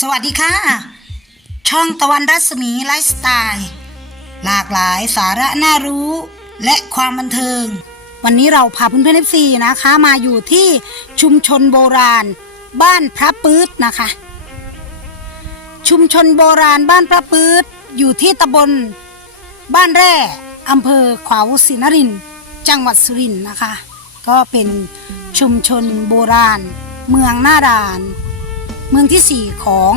สวัสดีค่ะ ช่องตะวันรัศมีไลฟ์สไตล์ หลากหลายสาระน่ารู้และความบันเทิง วันนี้เราพาเพื่อนๆเอฟซีนะคะ มาอยู่ที่ชุมชนโบราณ บ้านพระปื๊ดนะคะ ชุมชนโบราณบ้านพระปื๊ดอยู่ที่ตำบลบ้านแร่อำเภอขวาวศรีนรินจังหวัดสุรินทร์นะคะ ก็เป็นชุมชนโบราณ เมืองหน้าด่าน เมืองที่สี่ของ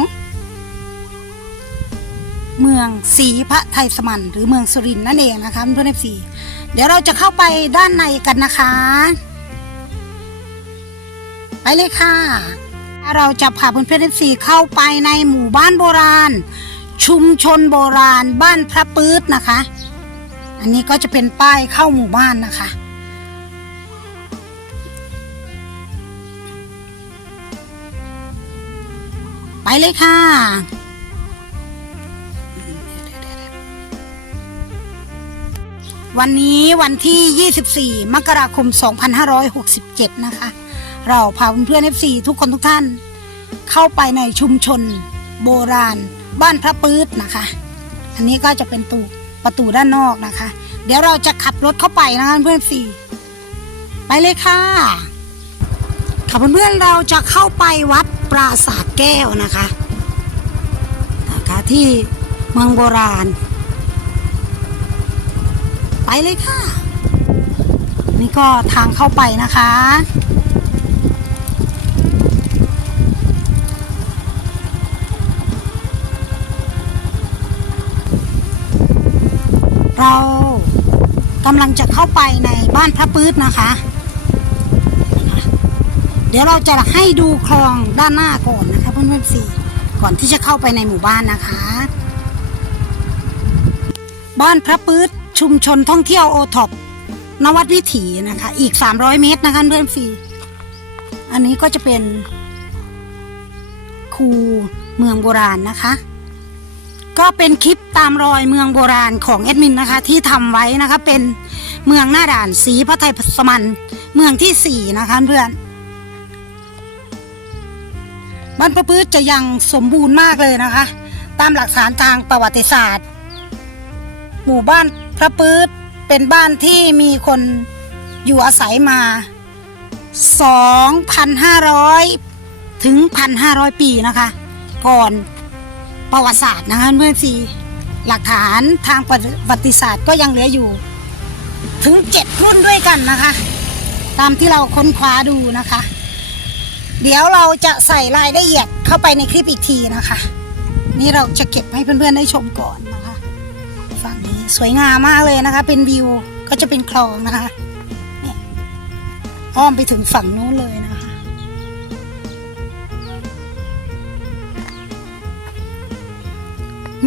เมืองศรีพระไทยสมันหรือเมืองสุรินทร์นั่นเองนะคะเพื่อนเอฟซีเดี๋ยวเราจะเข้าไปด้านในกันนะคะ ไปเลยค่ะ เราจะพาเพื่อนๆเอฟซีเข้าไปในหมู่บ้านโบราณ ชุมชนโบราณ บ้านพระปื๊ดนะคะ อันนี้ก็จะเป็นป้ายเข้าหมู่บ้านนะคะ ไปเลยค่ะ วันนี้วันที่ 24 มกราคม 2567 นะคะ เราพาเพื่อนๆ FC ทุกคนทุกท่าน เข้าไปในชุมชน โบราณ บ้านพระปื๊ดนะคะ อันนี้ก็จะเป็นตูประตูด้านนอกนะคะ เดี๋ยวเราจะขับรถเข้าไปนะคะเพื่อนๆ FC ไปเลยค่ะค่ะเพื่อนๆเราจะเข้าไปวัด ปราสาทแก้วนะคะนะคะที่เมืองโบราณ ไปเลยค่ะ นี่ก็ทางเข้าไปนะคะเรากำลังจะเข้าไปในบ้านพระปื๊ดนะคะ เดี๋ยวเราจะให้ดูคลองด้านหน้าก่อนนะคะเพื่อนๆสี่ก่อนที่จะเข้าไปในหมู่บ้านนะคะ บ้านพระปื๊ดชุมชนท่องเที่ยวโอท็อปนวัดวิถีนะคะ อีก 300 เมตรนะคะเพื่อนสี่อันนี้ก็จะเป็นคูเมืองโบราณนะคะ ก็เป็นคลิปตามรอยเมืองโบราณของแอดมินนะคะ ที่ทำไว้นะคะเป็นเมืองหน้าด่านสีพระไทยสมันเมืองที่สี่นะคะเพื่อน บ้านพระพืชจะยังสมบูรณ์มากเลยนะคะ ตามหลักฐานทางประวัติศาสตร์ หมู่บ้านพระพืชเป็นบ้านที่มีคนอยู่อาศัยมา 2,500 ถึง 1,500 ปีนะคะ ก่อนประวัติศาสตร์นะคะเพื่อนสีหลักฐานทางประวัติศาสตร์ก็ยังเหลืออยู่ ถึงเจ็ดรุ่นด้วยกันนะคะ ตามที่เราค้นคว้าดูนะคะ เดี๋ยวเราจะใส่รายละเอียดเข้าไปในคลิปอีกทีนะคะ นี่เราจะเก็บให้เพื่อนๆได้ชมก่อนนะคะฝั่งนี้สวยงามมากเลยนะคะ เป็นวิวก็จะเป็นคลองนะคะเนี่ยอ้อมไปถึงฝั่งนู้นเลยนะคะ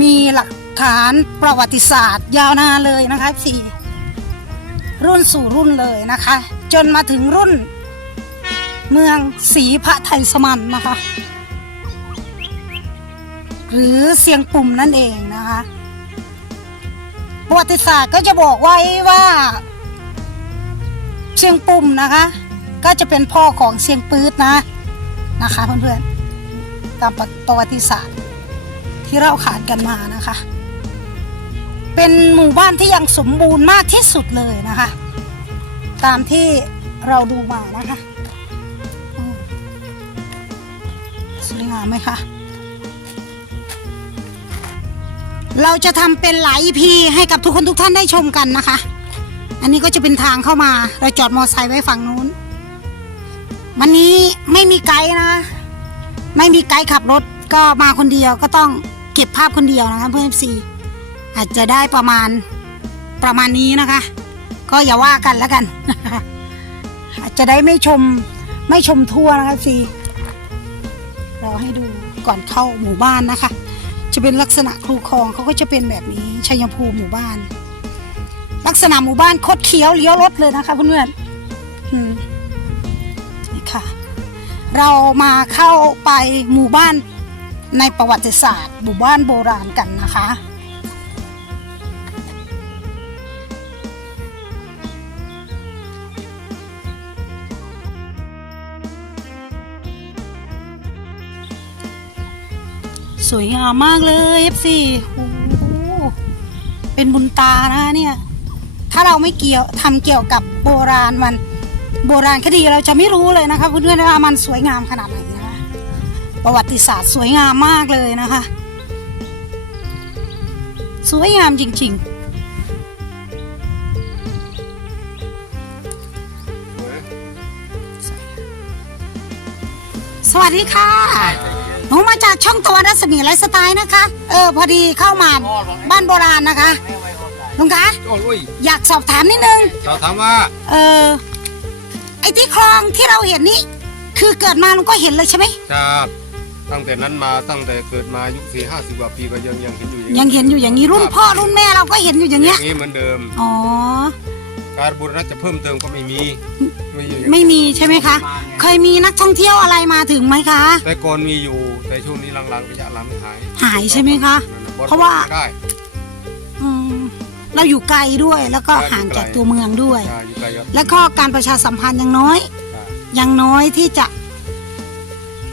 มีหลักฐานประวัติศาสตร์ยาวนานเลยนะคะสี่รุ่นสู่รุ่นเลยนะคะ จนมาถึงรุ่น เมืองศรีพระไทยสมันนะคะ หรือเสียงปุ่มนั่นเองนะคะประวัติศาสตร์ก็จะบอกไว้ว่าเชียงปุ่มนะคะ ก็จะเป็นพ่อของเชียงปื๊ดนะนะคะเพื่อนๆตามประวัติศาสตร์ที่เราขานกันมานะคะ เป็นหมู่บ้านที่ยังสมบูรณ์มากที่สุดเลยนะคะ ตามที่เราดูมานะคะ สวยงามไหมคะ เราจะทำเป็นหลาย EP ให้กับทุกคนทุกท่านได้ชมกันนะคะ อันนี้ก็จะเป็นทางเข้ามา เราจอดมอไซค์ไว้ฝั่งนู้น วันนี้ไม่มีไกด์นะ ไม่มีไกด์ขับรถก็มาคนเดียวก็ต้องเก็บภาพคนเดียวนะคะเพื่อนซีอาจจะได้ประมาณประมาณนี้นะคะ ก็อย่าว่ากันแล้วกัน อาจจะได้ไม่ชมไม่ชมทั่วนะคะซี เราให้ดูก่อนเข้าหมู่บ้านนะคะ จะเป็นลักษณะครูคลองเขาก็จะเป็นแบบนี้ชัยภูมิหมู่บ้าน ลักษณะหมู่บ้านคดเคี้ยวเลี้ยวรถเลยนะคะเพื่อนๆนี่ค่ะ เรามาเข้าไปหมู่บ้านในประวัติศาสตร์ หมู่บ้านโบราณกันนะคะ สวยงามมากเลยเอฟซีโอ้เป็นบุญตานะเนี่ย ถ้าเราไม่เกี่ยวทำเกี่ยวกับโบราณมันโบราณคดีเราจะไม่รู้เลยนะคะเพื่อนๆว่ามันสวยงามขนาดไหนนะคะประวัติศาสตร์สวยงามมากเลยนะคะ สวยงามจริง ๆสวัสดีค่ะ หนูมาจากช่องตะวันรัศมีไลฟ์สไตล์นะคะ เออพอดีเข้ามาบ้านโบราณนะคะลุงคะโอ้ยอยากสอบถามนิดนึงเราถามว่า เออไอ้ที่คลองที่เราเห็นนี่คือเกิดมาลุงก็เห็นเลยใช่ไหมครับตั้งแต่นั้นมาตั้งแต่เกิดมาอายุสี่ห้าสิบกว่าปีก็ยังยังเห็นอยู่ยังเห็นอยู่อย่างนี้รุ่นพ่อรุ่นแม่เราก็เห็นอยู่อย่างเงี้ยนี้เหมือนเดิมอ๋อการบูรณะจะเพิ่มเติมก็ไม่มีไม่อยู่ไม่มีใช่ไหมคะ เคยมีนักท่องเที่ยวอะไรมาถึงไหมคะ แต่ก่อนมีอยู่แต่ช่วงนี้หลังๆระยะหลังมันหายหายใช่ไหมคะ เพราะว่า ได้อืมเราอยู่ไกลด้วยแล้วก็ห่างจากตัวเมืองด้วย ใช่อยู่ไกลครับและก็การประชาสัมพันธ์ยังน้อยใช่ยังน้อยที่จะ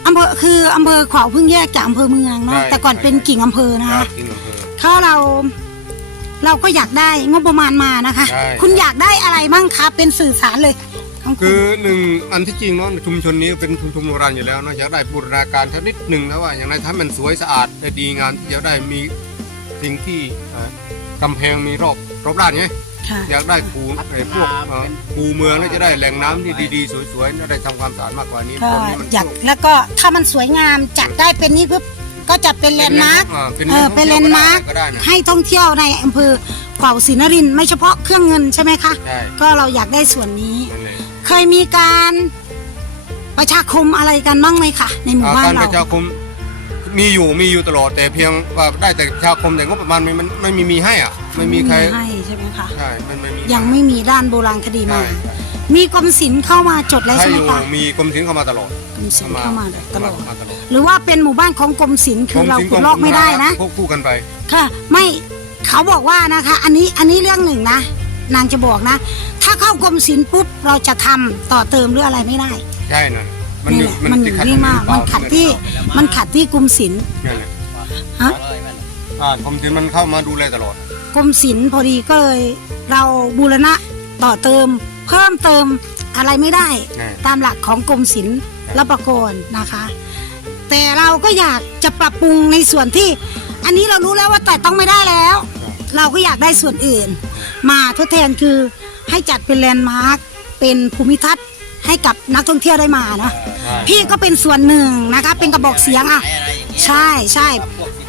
อำเภอคืออำเภอขวาวเพิ่งแยกจากอำเภอเมืองเนาะแต่ก่อนเป็นกิ่งอำเภอนะครัคะบจริงอำเภอ ถ้าเราเราก็อยากได้งบประมาณมานะคะ ใช่ คุณอยากได้อะไรบ้างคะเป็นสื่อสารเลย ของคุคืณอหนึ่งอันที่จริงเนาะชุมชนนี้เป็นชุมชนโบราณอยู่แล้วเนาะอยากได้บูรณาการสักนิดหนึ่งนะว่า อย่างไรถ้ามันสวยสะอาดและดีงามอยากได้มีสิ่งที่เอ่อกำแพงมีรอบรอบด้านไงค่ะอยากได้คูไอ้พวกเอ่อคูเมืองแล้วจะได้แหล่งน้ำที่ดีๆ สวยๆแล้วได้ทำความสะอาดมากกว่านี้ก็ตอนนี้มันอยากแล้วก็ถ้ามันสวยงามจัดได้เป็นนี่ปุ๊บก็จะเป็นแลนด์มาร์ค อ่เป็นเออเป็นแลนด์มาร์ค ก็ได้นะให้ท่องเที่ยวในอำเภอขวาวศรีนรินทร์ไม่เฉพาะเครื่องเงินใช่ไหมคะ ใช่ก็เราอยากได้ส่วนนี้ นั่นแหละเคยมีการประชาคมอะไรกันบ้างไหมคะในหมู่อ่าบ้านการปเราระชาคมมีอยู่มีอยู่ตลอดแต่เพียงว่าได้แต่ประชาคมแต่งบประมาณมันมันไม่มีมีให้อะไม่มีใครให้ใช่ไหมคะใช่มันไม่มียังไม่มีด้านโบราณคดีมาใช่ใช่มีกรมศิลป์เข้ามาจดแล้วใช่ใช่ไหอมยู่คะมีกรมศิลป์เข้ามาตลอดกรมศิลป์เข้ามาตลอดมาตลอดหรือว่าเป็นหมู่บ้านของกรมศิลป์คือเรากมศิขุดลอกไม่ได้นะ ควบคู่กันไป ค่ะ ไม่เขาบอกว่านะคะ อันนี้อันนี้เรื่องหนึ่งนะ นางจะบอกนะ ถ้าเข้ากรมศิลป์ปุ๊บเราจะทำต่อเติมหรืออะไรไม่ได้ใช่นะมันนี่อยู่แหละมันอยู่ที่มากมันขัดที่มันขัดที่กรมศิลป์นั่นแหละฮะอ่ากรมศิลป์มันเข้ามาดูแลตลอด กรมศิลป์พอดีก็เลยเราบูรณะต่อเติม เพิ่มเติมอะไรไม่ได้ ใช่ ตามหลักของกรมศิลป์และประโคนนะคะ แต่เราก็อยากจะปรับปรุงในส่วนที่ อันนี้เรารู้แล้วว่าแต่ต้องไม่ได้แล้ว เราก็อยากได้ส่วนอื่น มาทดแทนคือ ให้จัดเป็นแลนด์มาร์คเป็นภูมิทัศน์ให้กับนักท่องเที่ยวได้มาเนาะใช่พี่ก็เป็นส่วนหนึ่งนะคะ เป็นกระบอกเสียงอะ ใช่ใช่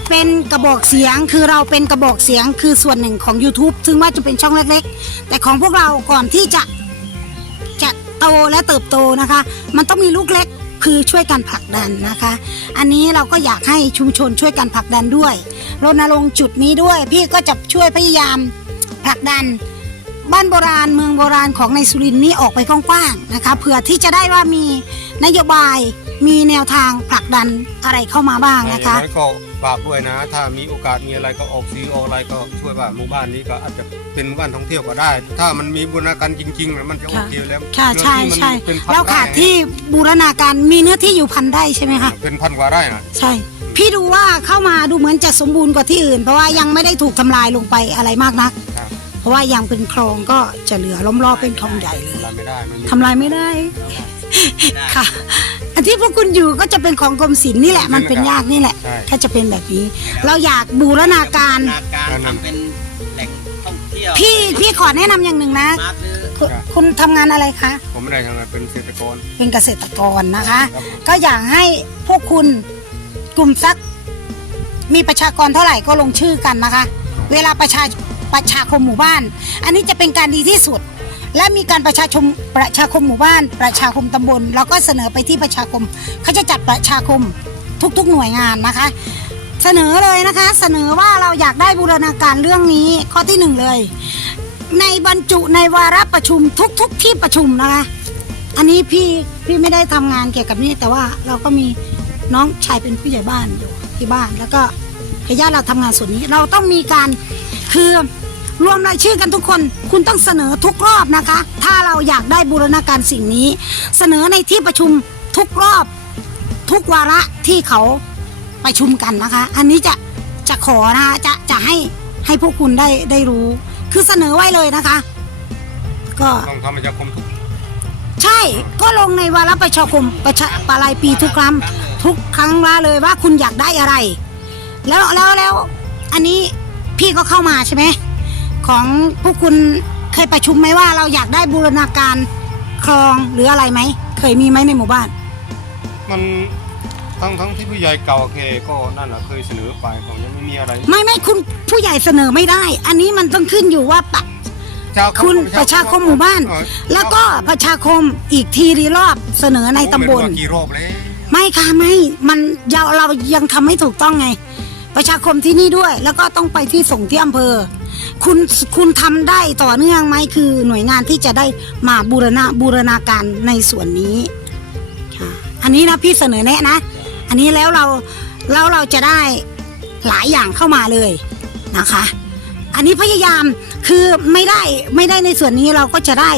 เป็นกระบอกเสียงคือเราเป็นกระบอกเสียงคือส่วนหนึ่งของ YouTube ซึ่งว่าจะเป็นช่องเล็กๆ แต่ของพวกเราก่อนที่จะจะโตและเติบโตนะคะ มันต้องมีลูกเล็กคือช่วยกันผลักดันนะคะ อันนี้เราก็อยากให้ชุมชนช่วยกันผลักดันด้วยรณรงค์จุดนี้ด้วย พี่ก็จะช่วยพยายามผลักดัน บ้านโบราณเมืองโบราณของในสุรินทร์นี้ออกไปกว้างๆนะคะเผื่อที่จะได้ว่ามีนโยบายมีแนวทางผลักดันอะไรเข้ามาบ้างนะคะอย่างน้อยก็ฝากด้วยนะ ถ้ามีโอกาสมีอะไรก็ออกซื้อออกอะไรก็ช่วยว่าหมู่บ้านนี้ก็อาจจะเป็นหมู่บ้านท่องเที่ยวก็ได้ ถ้ามันมีบูรณาการจริงๆนะมันจะโอเคแล้วค่ะใช่เนื้อที่มันใช่เป็นพันแล้วขาดไร่ที่บูรณาการมีเนื้อที่อยู่พันได้ใช่ไหมคะเป็นพันกว่าไร่นะ ใช่ พี่ดูว่าเข้ามาดูเหมือนจะสมบูรณ์กว่าที่อื่น เพราะว่ายังไม่ได้ถูกทำลายลงไปอะไรมากนักครับ เพราะว่ายังเป็นคลองก็จะเหลือล้อมรอบเป็นคลองใหญ่เลยทำไม่ได้มันมีทำลายไม่ได้ค่ะอันที่พวกคุณอยู่ก็จะเป็นของกรมศิลป์นี่แหละมันเป็นยากนี่แหละใช่ถ้าจะเป็นแบบนี้ เราอยากบูรณาการนาการทำเป็นแหล่งท่องเที่ยวพี่พี่ขอแนะนำอย่างหนึ่งนะมาร์คหรือคุณคุณทำงานอะไรคะ ผมไม่ได้ทำงานเป็นเกษตรกรเป็นเกษตรกรนะคะครับก็อยากให้พวกคุณกลุ่มสัก มีประชากรเท่าไหร่ก็ลงชื่อกันนะคะ เวลาประชา ประชาคมหมู่บ้าน อันนี้จะเป็นการดีที่สุด และมีการประชาชมประชาคมหมู่บ้าน ประชาคมตำบลเราก็เสนอไปที่ประชาคมเขาจะจัดประชาคมทุกๆหน่วยงานนะคะ เสนอเลยนะคะ เสนอว่าเราอยากได้บูรณาการเรื่องนี้ข้อที่หนึ่งเลย ในบรรจุในวาระประชุมทุกๆที่ประชุมนะคะ อันนี้พี่พี่ไม่ได้ทำงานเกี่ยวกับนี่แต่ว่าเราก็มีน้องชายเป็นผู้ใหญ่บ้านอยู่ที่บ้านแล้วก็ญาติเราทำงานส่วนนี้เราต้องมีการคือ รวมรายชื่อกันทุกคน คุณต้องเสนอทุกรอบนะคะ ถ้าเราอยากได้บูรณาการสิ่งนี้ เสนอในที่ประชุมทุกรอบ ทุกวาระที่เขาประชุมกันนะคะ อันนี้จะจะขอนะคะจะจะให้ให้พวกคุณได้ได้รู้ คือเสนอไว้เลยนะคะ ก็ต้องทำประชาคมทุกใช่ก็ลงในวาระประชาคมประชาปลายปีทุกครั้งทุกครั้งละเลยว่าคุณอยากได้อะไร แล้วแล้วแล้ว อันนี้พี่ก็เข้ามาใช่ไหม ของพวกคุณเคยประชุมไหมว่าเราอยากได้บูรณาการคลองหรืออะไรไหม เคยมีไหมในหมู่บ้าน มันทั้งทั้งที่ผู้ใหญ่เก่าเคก็นั่นแหละเคยเสนอไปก็ยังไม่มีอะไรไม่ไม่คุณผู้ใหญ่เสนอไม่ได้ อันนี้มันต้องขึ้นอยู่ว่าปะคุณประชาคมหมู่บ้านเออแล้วก็ประชาคมอีกทีรีรอบเสนอในตำบลผมไม่รู้ว่ากี่รอบแล้วไม่ค่ะไม่มันเราเรายังทำไม่ถูกต้องไง ประชาคมที่นี่ด้วย แล้วก็ต้องไปที่ส่งที่อำเภอ คุณคุณทำได้ต่อเนื่องไหมคือหน่วยงานที่จะได้มาบูรณะบูรณาการในส่วนนี้ค่ะอันนี้นะพี่เสนอแนะนะ อันนี้แล้วเราแล้วเราจะได้หลายอย่างเข้ามาเลยนะคะ อันนี้พยายามคือไม่ได้ไม่ได้ในส่วนนี้เราก็จะได้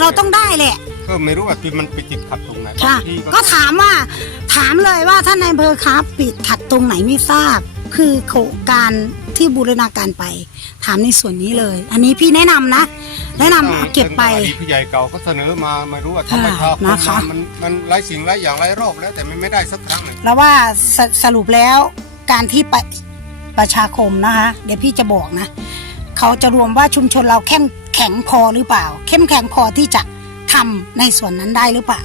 เราต้องได้แหละ ก็ไม่รู้ว่าที่มันไปติดขัดตรงไหนค่ะ บางทีก็ถามว่าถามเลยว่าท่านนายอำเภอครับปิดขัดตรงไหนไม่ทราบ คือโครงการที่บูรณาการไป ถามในส่วนนี้เลย อันนี้พี่แนะนำนะ แนะนำเอาเก็บไปอดีตผู้ใหญ่เก่าก็เสนอมาไม่รู้ว่าทำประชาคมนะคะมามันมันหลายสิ่งหลายอย่างหลายรอบแล้วแต่มันไม่ได้สักครั้งหนึ่งแล้วว่าสสรุปแล้วการที่ไปประชาคมนะคะ เดี๋ยวพี่จะบอกนะ เขาจะรวมว่าชุมชนเราเข้มแข็งพอหรือเปล่า เข้มแข็งพอที่จะทำในส่วนนั้นได้หรือเปล่า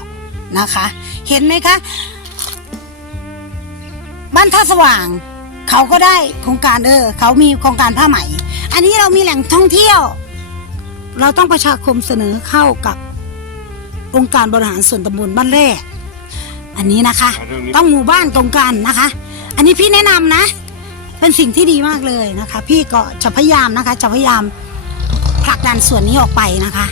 นะคะ เห็นไหมคะ บ้านท่าสว่าง เขาก็ได้โครงการเออเขามีโครงการผ้าไหม อันนี้เรามีแหล่งท่องเที่ยว เราต้องประชาคมเสนอเข้ากับองค์การบริหารส่วนตำบลบ้านแร่อันนี้นะคะเรื่องนี้ต้องหมู่บ้านตรงกันนะคะ อันนี้พี่แนะนำนะ เป็นสิ่งที่ดีมากเลยนะคะ พี่ก็จะพยายามนะคะ จะพยายามผลักดันส่วนนี้ออกไปนะคะ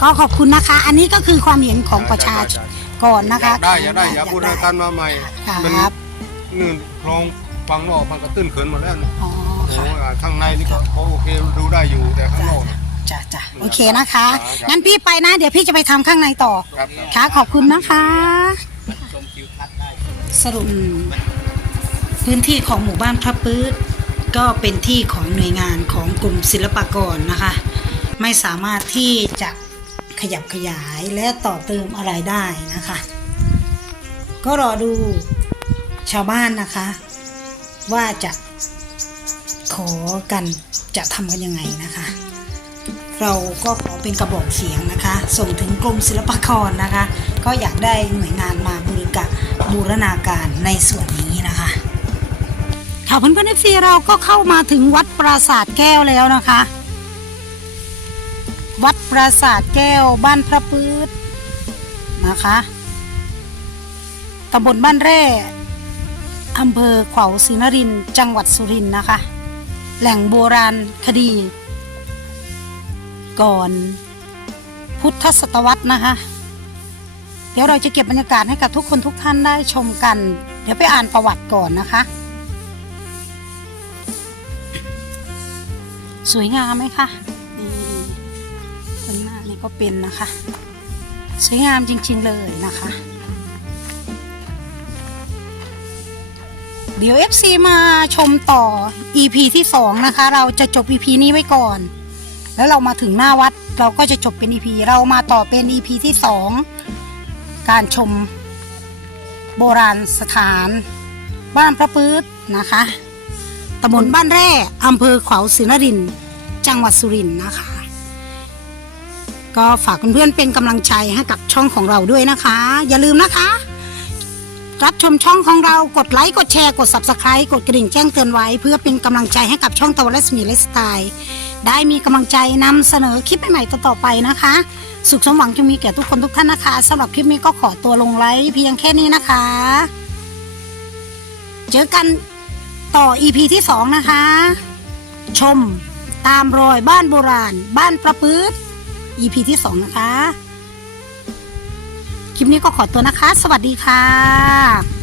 ก็ขอบคุณนะคะ อันนี้ก็คือความเห็นของประชาชนก่อนนะอคะยากได้อยากได้อยากบูรณาการมาใหม่คมันรับนู่นคลอง ฟังนอกมันก็ตื้นเขินหมดแล้วนะอ๋อโอ้ค่ะยอ่าข้างในนี่ก็เขาโอเคดูได้อยู่แต่ข้างนอกน่ะจ้ะจ้ะโอเคนะคะ ครับ งั้นพี่ไปนะ เดี๋ยวพี่จะไปทำข้างในต่อครับ ค่ะ ขอบคุณนะคะ ชมทิวทัศน์ได้ สรุปพื้นที่ของหมู่บ้านพระปื๊ดก็เป็นที่ของหน่วยงานของกลุ่มศิลปากรนะคะ ไม่สามารถที่จะขยับขยายและต่อเติมอะไรได้นะคะ ก็รอดูชาวบ้านนะคะ ว่าจะขอกันจะทำกันยังไงนะคะ เราก็ขอเป็นกระบอกเสียงนะคะ ส่งถึงกรมศิลปากรนะคะ ก็อยากได้หน่วยงานมาบริการบูรณาการในส่วนนี้นะคะค่ะเพื่อนๆเอฟซีเราก็เข้ามาถึงวัดปราสาทแก้วแล้วนะคะ วัดปราสาทแก้วบ้านพระปื๊ดนะคะตำบลบ้านแร่ อำเภอขวาวศรีนรินทร์จังหวัดสุรินทร์นะคะ แหล่งโบราณคดี ก่อนพุทธศตวรรษนะคะ เดี๋ยวเราจะเก็บบรรยากาศให้กับทุกคนทุกท่านได้ชมกัน เดี๋ยวไปอ่านประวัติก่อนนะคะ สวยงามไหมคะนี่ตรงหน้านี่ก็เป็นนะคะ สวยงามจริง ๆเลยนะคะ เดี๋ยว FC มาชมต่อ EP ที่ 2 นะคะ เราจะจบ EP นี้ไว้ก่อน แล้วเรามาถึงหน้าวัดเราก็จะจบเป็น EP เรามาต่อเป็น EP ที่ 2 การชมโบราณสถาน บ้านพระปื๊ดนะคะตำบลบ้านแร่อำเภอขวาวศรีนรินจังหวัดสุรินทร์นะคะ ก็ฝากเพื่อนๆเป็นกำลังใจให้กับช่องของเราด้วยนะคะ อย่าลืมนะคะ รับชมช่องของเรากดไลค์กดแชร์กด subscribe กดกระดิ่งแจ้งเตือนไว้ เพื่อเป็นกำลังใจให้กับช่องตะวันรัศมีไลฟ์สไตล์ได้มีกำลังใจนำเสนอคลิปใหม่ๆต่อๆไปนะคะ สุขสมหวังจะมีแก่ทุกคนทุกท่านนะคะสำหรับคลิปนี้ก็ขอตัวลงไลฟ์เพียงแค่นี้นะคะ เจอกันต่อ EP ที่2นะคะ ชมตามรอยบ้านโบราณ บ้านประปื๊ด EP ที่2นะคะ คลิปนี้ก็ขอตัวนะคะ สวัสดีค่ะ